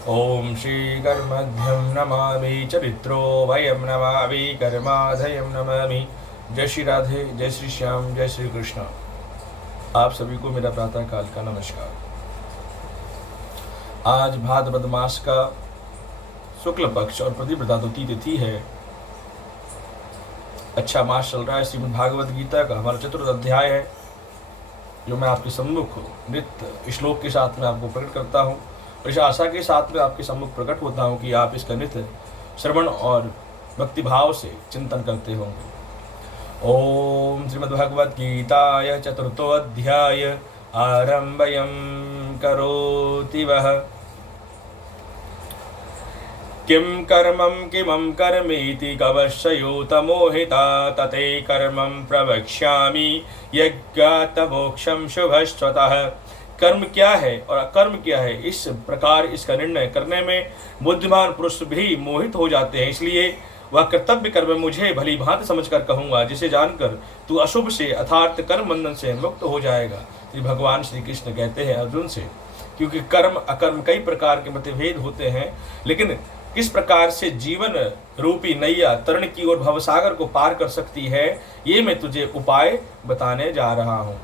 ओम श्री कर्मध्यम नमामि चरित्रो वयम नमामि कर्माधयम नमामि। जय श्री राधे, जय श्री श्याम, जय श्री कृष्ण। आप सभी को मेरा प्रातः काल का नमस्कार। आज भाद्रपद मास का शुक्ल पक्ष और प्रतिपदा द्वितीय तिथि है। अच्छा मास चल रहा है। श्रीमद् भागवत गीता का हमारा चतुर्थ अध्याय है, जो मैं आपके सम्मुख नित्य श्लोक के साथ में आपको प्रकट करता हूँ और इस आशा के साथ में आपके सम्मुख प्रकट होता हूँ कि आप इसका नित्य श्रवण और भक्ति भाव से चिंतन करते होंगे। ओम श्रीमद्भगवद गीताय चतुर्थो अध्याय आरंभयं करोति वः। किं कर्मं किमं कर्मेति कवश्ययोत मोहिता तते कर्मं प्रवक्ष्यामि यज्ञात मोक्षं शुभस्वतः। कर्म क्या है और अकर्म क्या है, इस प्रकार इसका निर्णय करने में बुद्धिमान पुरुष भी मोहित हो जाते हैं। इसलिए वह कर्तव्य कर्म मुझे भली भांति समझकर कहूँगा, जिसे जानकर तू अशुभ से अर्थात कर्म बंधन से मुक्त हो जाएगा। श्री भगवान श्री कृष्ण कहते हैं अर्जुन से, क्योंकि कर्म अकर्म कई प्रकार के मतभेद होते हैं, लेकिन किस प्रकार से जीवन रूपी नैया तरण की ओर भवसागर को पार कर सकती है, ये मैं तुझे उपाय बताने जा रहा हूँ।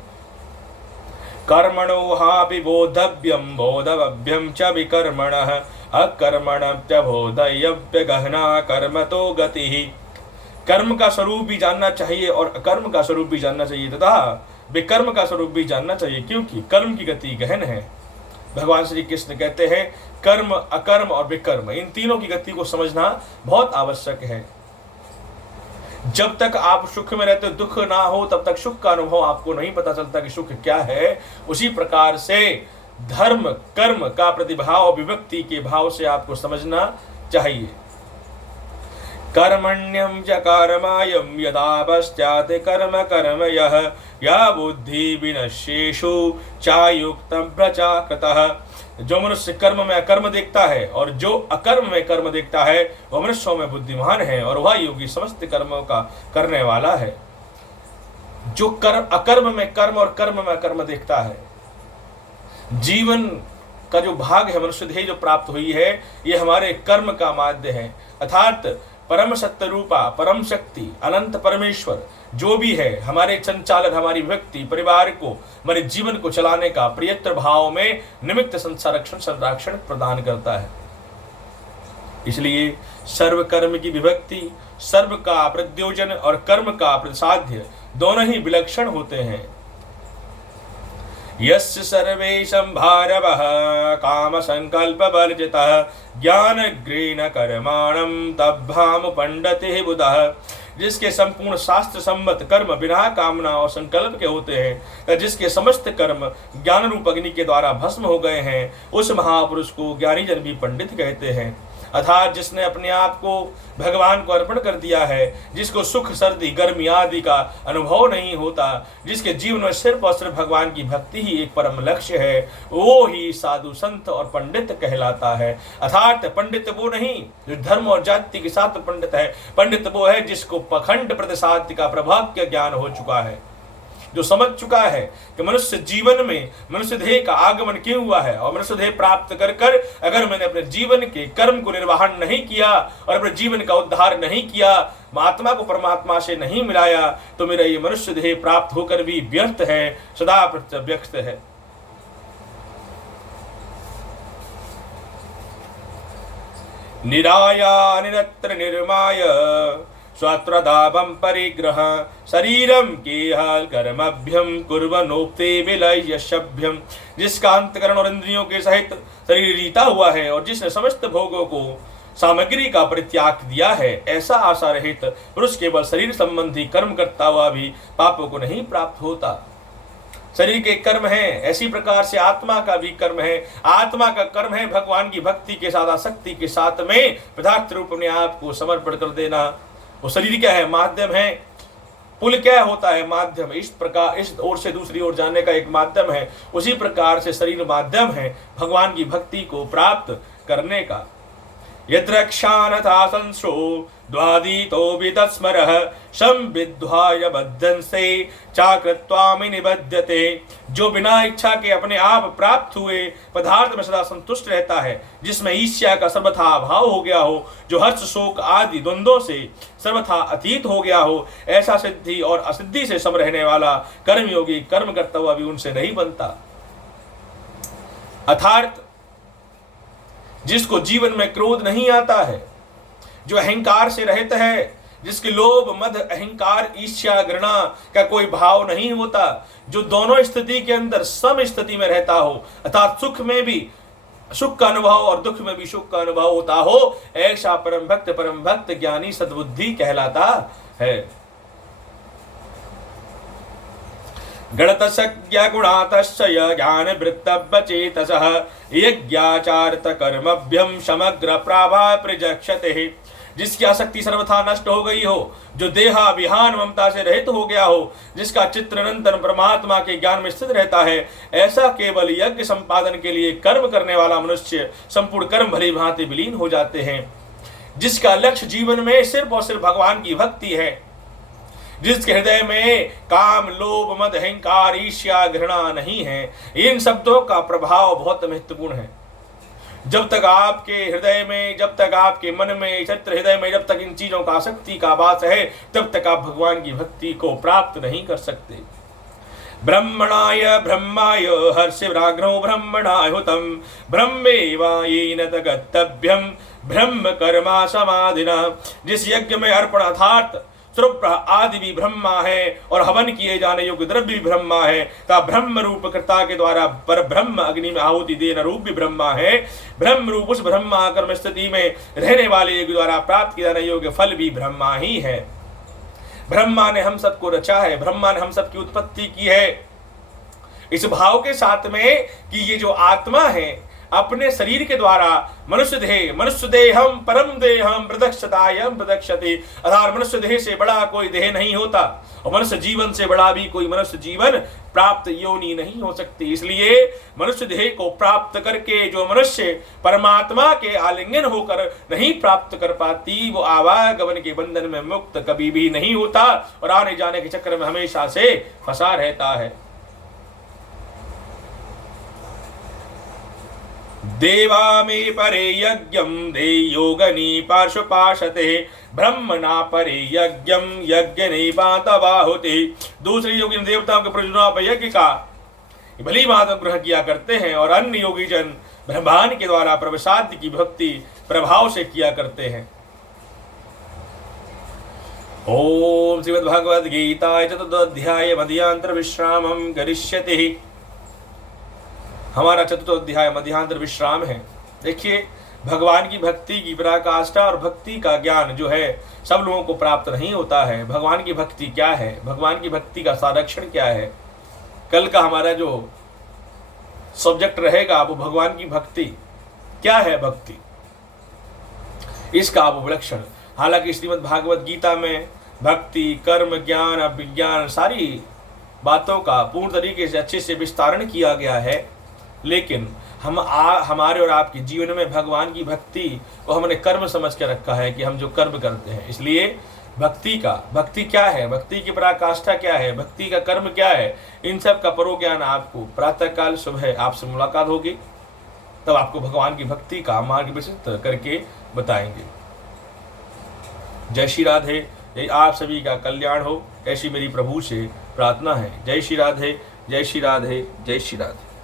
कर्मणो हापि बोधव्यम बोधव्यम च विकर्मणः अकर्मण्य बोधव्य गहना कर्म तो गति। कर्म का स्वरूप भी जानना चाहिए और अकर्म का स्वरूप भी जानना चाहिए तथा विकर्म का स्वरूप भी जानना चाहिए, क्योंकि कर्म की गति गहन है। भगवान श्री कृष्ण कहते हैं कर्म, अकर्म और विकर्म, इन तीनों की गति को समझना बहुत आवश्यक है। जब तक आप सुख में रहते दुख ना हो, तब तक सुख का अनुभव आपको नहीं पता चलता कि सुख क्या है। उसी प्रकार से धर्म कर्म का प्रतिभाव विभक्ति के भाव से आपको समझना चाहिए। कर्मण्यम च कर्मायम यदा पश्चात् कर्म कर्म यः या बुद्धि विनश्येषु चायुक्तं प्रचाकृतः। जो मनुष्य कर्म में अकर्म देखता है और जो अकर्म में कर्म देखता है, वह मनुष्यों में बुद्धिमान है और वह योगी समस्त कर्मों का करने वाला है। जो अकर्म में कर्म और कर्म में अकर्म देखता है, जीवन का जो भाग है, मनुष्य देह जो प्राप्त हुई है, ये हमारे कर्म का माध्य है। अर्थात परम सत्य रूपा परम शक्ति अनंत परमेश्वर जो भी है, हमारे संचालन, हमारी व्यक्ति परिवार को, हमारे जीवन को चलाने का प्रियत्र भाव में निमित्त संरक्षण संरक्षण प्रदान करता है। इसलिए सर्व कर्म की विभक्ति, सर्व का प्रद्योजन और कर्म का प्रसाध्य दोनों ही विलक्षण होते हैं। यस्य सर्वेशं भारवः काम संकल्प वर्जितः ज्ञानग्रेण कर्माणं तद्भामुपण्डतिः बुधः। जिसके संपूर्ण शास्त्र सम्मत कर्म बिना कामना और संकल्प के होते हैं, जिसके समस्त कर्म ज्ञान रूप अग्नि के द्वारा भस्म हो गए हैं, उस महापुरुष को ज्ञानी जन भी पंडित कहते हैं। अर्थात जिसने अपने आप को भगवान को अर्पण कर दिया है, जिसको सुख सर्दी गर्मी आदि का अनुभव नहीं होता, जिसके जीवन में सिर्फ और सिर्फ भगवान की भक्ति ही एक परम लक्ष्य है, वो ही साधु संत और पंडित कहलाता है। अर्थात पंडित वो नहीं जो धर्म और जाति के साथ पंडित है, पंडित वो है जिसको पखंड प्रतिसाध्य का प्रभाव का ज्ञान हो चुका है, जो समझ चुका है कि मनुष्य जीवन में मनुष्य देह का आगमन क्यों हुआ है और मनुष्य देह प्राप्त कर कर अगर मैंने अपने जीवन के कर्म को निर्वाहन नहीं किया और अपने जीवन का उद्धार नहीं किया, आत्मा को परमात्मा से नहीं मिलाया, तो मेरा ये मनुष्य देह प्राप्त होकर भी व्यर्थ है, सदा व्यक्त है। निराया निरत्र निर्माय स्वत्रदाभं परिग्रह शरीरम केहल कर्मभ्यम कुर्वनोक्ते विलय सभ्यम। जिसका अंतकरण और इंद्रियों के सहित शरीर रीता हुआ है और जिसने समस्त भोगों को सामग्री का परित्याग दिया है, ऐसा आशा रहित पुरुष केवल शरीर संबंधी कर्म करता हुआ भी पापों को नहीं प्राप्त होता। शरीर के कर्म है, ऐसी प्रकार से आत्मा का भी कर्म है। आत्मा का कर्म है भगवान की भक्ति के साथ आसक्ति के साथ में पदार्थ रूप में आप को समर्पण कर देना। वो शरीर क्या है? माध्यम है। पुल क्या होता है? माध्यम। इस प्रकार इस ओर से दूसरी ओर जाने का एक माध्यम है। उसी प्रकार से शरीर माध्यम है भगवान की भक्ति को प्राप्त करने का। यद्रक्षानथा संसो द्वादीतो वितस्मरः संविद्वाय बद्धंसे चाकृत्वामि निबध्यते। जो बिना इच्छा के अपने आप प्राप्त हुए पदार्थ में सदा संतुष्ट रहता है, जिसमें ईर्ष्या का सर्वथा अभाव हो गया हो, जो हर्ष शोक आदि द्वंद्वों से सर्वथा अतीत हो गया हो, ऐसा सिद्धि और असिद्धि से सम रहने वाला कर्मयोगी कर्म करता हुआ भी उनसे नहीं बनता। अर्थात जिसको जीवन में क्रोध नहीं आता है, जो अहंकार से रहित है, जिसके लोभ मद अहंकार ईर्ष्या घृणा का कोई भाव नहीं होता, जो दोनों स्थिति के अंदर सम स्थिति में रहता हो, अर्थात सुख में भी सुख का अनुभव और दुख में भी सुख का अनुभव होता हो, ऐसा परम भक्त ज्ञानी सद्बुद्धि कहलाता है। गणतसज्ञ गुणातश्चय ज्ञान वृत्तव्यचेतसः यज्ञाचारत कर्मभ्यम समग्र प्राभा प्रजक्षते। जिसकी आसक्ति सर्वथा नष्ट हो गई हो, जो देहाभिमान ममता से रहित हो गया हो, जिसका चित्त निरंतर परमात्मा के ज्ञान में स्थित रहता है, ऐसा केवल यज्ञ संपादन के लिए कर्म करने वाला मनुष्य संपूर्ण कर्म भली भांति विलीन हो जाते हैं। जिसका लक्ष्य जीवन में सिर्फ और सिर्फ भगवान की भक्ति है, जिसके हृदय में काम लोभ मद अहंकार ईर्ष्या घृणा नहीं है, इन शब्दों का प्रभाव बहुत महत्वपूर्ण है। जब तक आपके हृदय में, जब तक आपके मन में, चरित्र हृदय में जब तक इन चीजों का आसक्ति का आभास है, तब तक आप भगवान की भक्ति को प्राप्त नहीं कर सकते। ब्रह्मणाय ब्रह्माय हर्षिव्राघ्नो ब्रह्मणाहुतं ब्रह्मेवायेन तगतव्यम ब्रह्म कर्मा समाधिना। जिस यज्ञ में अर्पण अर्थात स्वरूप आदि भी ब्रह्मा है और हवन किए जाने योग्य द्रव्य भी ब्रह्मा है, तथा ब्रह्म रूप कर्ता के द्वारा पर ब्रह्म अग्नि में आहुति देना रूप भी ब्रह्मा है। ब्रह्म रूप उस ब्रह्मा कर्म स्थिति में रहने वाले के द्वारा प्राप्त किया जाने योग्य फल भी ब्रह्मा ही है। ब्रह्मा ने हम सबको रचा है, ब्रह्मा ने हम सबकी उत्पत्ति की है, इस भाव के साथ में कि ये जो आत्मा है अपने शरीर के द्वारा मनुष्य देहम परम देहम प्रदक्षतायम प्रदक्षते। अर्थात मनुष्य देह से बड़ा कोई देह नहीं होता और मनुष्य जीवन से बड़ा भी कोई मनुष्य जीवन प्राप्त योनि नहीं हो सकती। इसलिए मनुष्य देह को प्राप्त करके जो मनुष्य परमात्मा के आलिंगन होकर नहीं प्राप्त कर पाती, वो आवागमन के बंधन में मुक्त कभी भी नहीं होता और आने जाने के चक्कर में हमेशा से फंसा रहता है। देवा में परे यज्ञम देयोगनी पार्श्वपाशते ब्रह्मणा परे यज्ञम यज्ञ बाहुते। दूसरे योगी देवताओं के प्रयोजनों पर यज्ञ का भली भांति ग्रहण किया करते हैं और अन्य योगी जन ब्रह्मांड के द्वारा प्रवेशादि की भक्ति प्रभाव से किया करते हैं। ओम श्रीमद्भगवद गीता चतुर्थोध्याय मध्यांतर विश्रामं करिष्यति। हमारा चतुर्थ अध्याय मध्यांतर विश्राम है। देखिए, भगवान की भक्ति की पराकाष्ठा और भक्ति का ज्ञान जो है सब लोगों को प्राप्त नहीं होता है। भगवान की भक्ति क्या है, भगवान की भक्ति का संरक्षण क्या है, कल का हमारा जो सब्जेक्ट रहेगा वो भगवान की भक्ति क्या है, भक्ति इसका विलक्षण। हालांकि श्रीमद् भागवत गीता में भक्ति कर्म ज्ञान अभिज्ञान सारी बातों का पूर्ण तरीके से अच्छे से विस्तारण किया गया है, लेकिन हमारे और आपके जीवन में भगवान की भक्ति को हमने कर्म समझ के रखा है कि हम जो कर्म करते हैं। इसलिए भक्ति क्या है, भक्ति की पराकाष्ठा क्या है, भक्ति का कर्म क्या है, इन सब का परो ज्ञान आपको प्रातःकाल सुबह आपसे मुलाकात होगी, तब आपको भगवान की भक्ति का मार्ग विस्तृत करके बताएंगे। जय श्री राधे। जय आप सभी का कल्याण हो, ऐसी मेरी प्रभु से प्रार्थना है। जय श्री राधे, जय श्री राधे, जय श्री राधे।